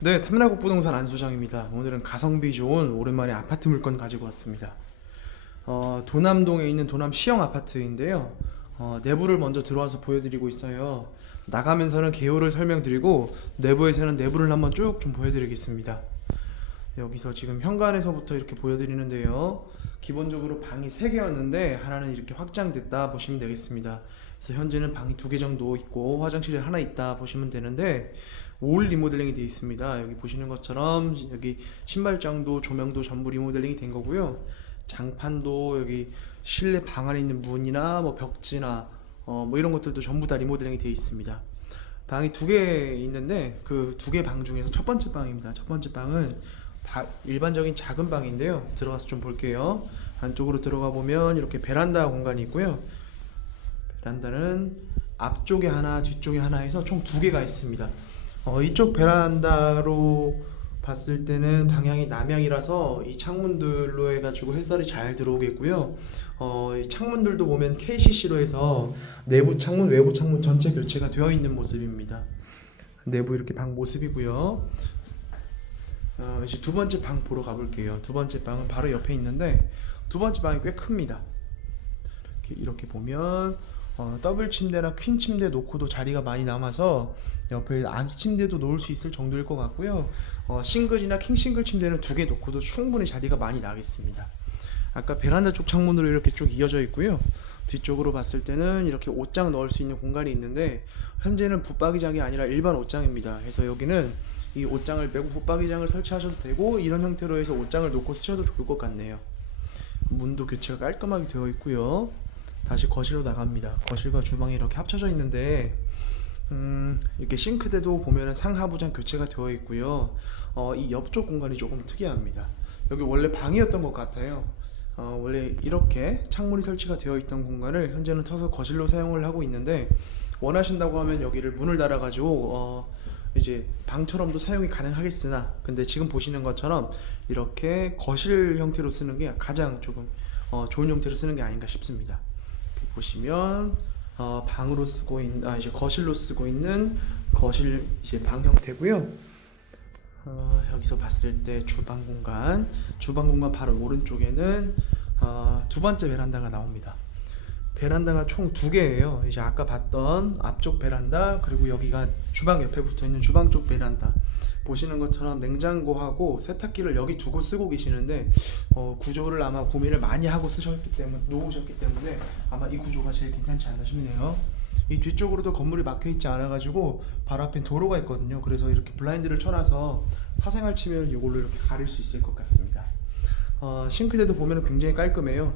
네, 탐라국 부동산 안 소장입니다. 오늘은 가성비 좋은 오랜만에 아파트 물건 가지고 왔습니다. 어, 도남동에 있는 도남 시형 아파트인데요. 어, 내부를 먼저 들어와서 보여드리고 있어요. 나가면서는 개요를 설명드리고 내부에서는 내부를 한번 쭉 좀 보여드리겠습니다. 여기서 지금 현관에서부터 이렇게 보여드리는데요. 기본적으로 방이 3개였는데 하나는 이렇게 확장됐다 보시면 되겠습니다. 그래서 현재는 방이 2개 정도 있고 화장실이 하나 있다 보시면 되는데 올 리모델링이 되어 있습니다. 여기 보시는 것처럼 여기 신발장도 조명도 전부 리모델링이 된 거고요. 장판도 여기 실내 방 안에 있는 문이나 뭐 벽지나 어 뭐 이런 것들도 전부 다 리모델링이 되어 있습니다. 방이 두 개 있는데 그 두 개 방 중에서 첫 번째 방입니다. 첫 번째 방은 바- 일반적인 작은 방인데요. 들어가서 좀 볼게요. 안쪽으로 들어가 보면 이렇게 베란다 공간이 있고요. 베란다는 앞쪽에 하나, 뒤쪽에 하나 해서 총 두 개가 있습니다. 어, 이쪽 베란다로 봤을 때는 방향이 남향이라서 이 창문들로 해가지고 햇살이 잘 들어오겠고요. 어, 이 창문들도 보면 KCC로 해서 내부 창문, 외부 창문 전체 교체가 되어 있는 모습입니다. 내부 이렇게 방 모습이고요. 어, 이제 두 번째 방 보러 가볼게요. 두 번째 방은 바로 옆에 있는데 두 번째 방이 꽤 큽니다. 이렇게, 이렇게 보면 어, 더블 침대나 퀸 침대 놓고도 자리가 많이 남아서 옆에 아기 침대도 놓을 수 있을 정도일 것 같고요. 어, 싱글이나 킹 싱글 침대는 두 개 놓고도 충분히 자리가 많이 나겠습니다. 아까 베란다 쪽 창문으로 이렇게 쭉 이어져 있고요. 뒤쪽으로 봤을 때는 이렇게 옷장 넣을 수 있는 공간이 있는데 현재는 붙박이장이 아니라 일반 옷장입니다. 그래서 여기는 이 옷장을 빼고 붙박이장을 설치하셔도 되고 이런 형태로 해서 옷장을 놓고 쓰셔도 좋을 것 같네요. 문도 교체가 깔끔하게 되어 있고요. 다시 거실로 나갑니다. 거실과 주방이 이렇게 합쳐져 있는데 음, 이렇게 싱크대도 보면은 상하부장 교체가 되어 있고요. 어, 이 옆쪽 공간이 조금 특이합니다. 여기 원래 방이었던 것 같아요. 어, 원래 이렇게 창문이 설치가 되어 있던 공간을 현재는 터서 거실로 사용을 하고 있는데 원하신다고 하면 여기를 문을 달아가지고 어, 이제 방처럼도 사용이 가능하겠으나 근데 지금 보시는 것처럼 이렇게 거실 형태로 쓰는 게 가장 조금 어, 좋은 형태로 쓰는 게 아닌가 싶습니다. 보시면 어, 방으로 쓰고 있는 아 이제 거실로 쓰고 있는 거실 이제 방 형태고요. 어, 여기서 봤을 때 주방 공간, 주방 공간 바로 오른쪽에는 어, 두 번째 베란다가 나옵니다. 베란다가 총 두 개예요. 이제 아까 봤던 앞쪽 베란다 그리고 여기가 주방 옆에 붙어 있는 주방 쪽 베란다. 보시는 것처럼 냉장고하고 세탁기를 여기 두고 쓰고 계시는데 어, 구조를 아마 고민을 많이 하고 쓰셨기 때문에 놓으셨기 때문에 아마 이 구조가 제일 괜찮지 않나 싶네요. 이 뒤쪽으로도 건물이 막혀 있지 않아 가지고 바로 앞에 도로가 있거든요. 그래서 이렇게 블라인드를 쳐놔서 사생활 침해를 이걸로 이렇게 가릴 수 있을 것 같습니다. 어, 싱크대도 보면 굉장히 깔끔해요.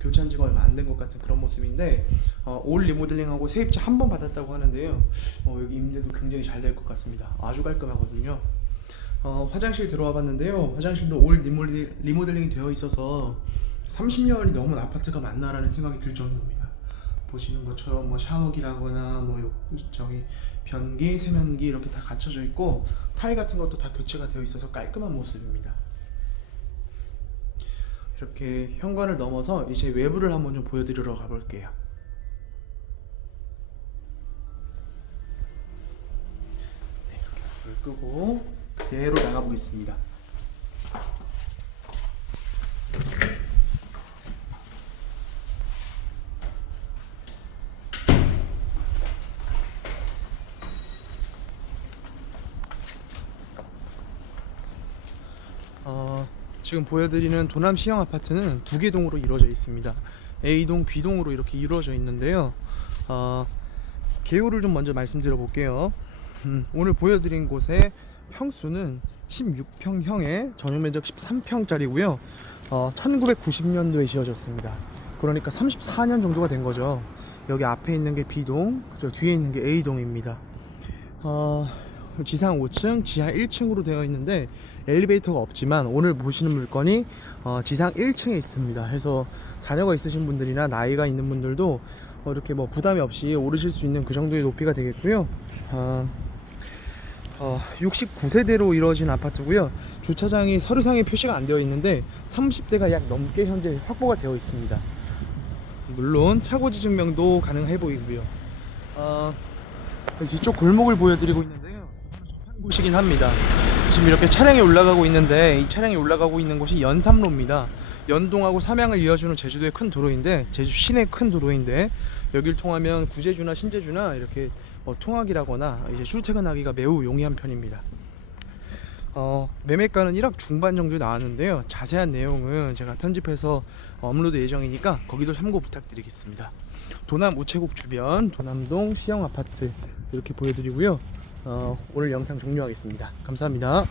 교체한 지가 얼마 안 된 것 같은 그런 모습인데 어, 올 리모델링하고 세입자 한번 받았다고 하는데요. 어, 여기 임대도 굉장히 잘 될 것 같습니다. 아주 깔끔하거든요. 어, 화장실 들어와 봤는데요. 화장실도 올 리모델, 리모델링이 되어 있어서 30년이 넘은 아파트가 맞나라는 생각이 들 정도입니다. 보시는 것처럼 뭐 샤워기라거나 뭐 요- 저기 변기, 세면기 이렇게 다 갖춰져 있고 타일 같은 것도 다 교체가 되어 있어서 깔끔한 모습입니다. 이렇게 현관을 넘어서 이제 외부를 한번 좀 보여드리러 가볼게요. 네, 이렇게 불을 끄고 그대로 나가보겠습니다. 어, 지금 보여드리는 도남 시형 아파트는 두 개 동으로 이루어져 있습니다. A동, B동으로 이렇게 이루어져 있는데요. 어, 개요를 좀 먼저 말씀드려 볼게요. 음, 오늘 보여드린 곳의 평수는 16평형의 전용 면적 13평짜리고요. 어, 1990년도에 지어졌습니다. 그러니까 34년 정도가 된 거죠. 여기 앞에 있는 게 B동, 저 뒤에 있는 게 A동입니다. 어, 지상 5층, 지하 1층으로 되어 있는데 엘리베이터가 없지만 오늘 보시는 물건이 어, 지상 1층에 있습니다. 그래서 자녀가 있으신 분들이나 나이가 있는 분들도 어, 이렇게 뭐 부담이 없이 오르실 수 있는 그 정도의 높이가 되겠고요. 어, 어, 69세대로 이루어진 아파트고요. 주차장이 서류상에 표시가 안 되어 있는데 30대가 약 넘게 현재 확보가 되어 있습니다. 물론 차고지 증명도 가능해 보이고요. 어, 뒤쪽 골목을 보여드리고 있는데요. 곳이긴 합니다. 지금 이렇게 차량이 올라가고 있는데 이 차량이 올라가고 있는 곳이 연삼로입니다. 연동하고 삼양을 이어주는 제주도의 큰 도로인데 제주 시내 큰 도로인데 여길 통하면 구제주나 신제주나 이렇게 뭐 통학이라거나 이제 출퇴근하기가 매우 용이한 편입니다. 어, 매매가는 1억 중반 정도 나왔는데요. 자세한 내용은 제가 편집해서 업로드 예정이니까 거기도 참고 부탁드리겠습니다. 도남 우체국 주변 도남동 시형 아파트 이렇게 보여드리고요. 어, 오늘 영상 종료하겠습니다. 감사합니다.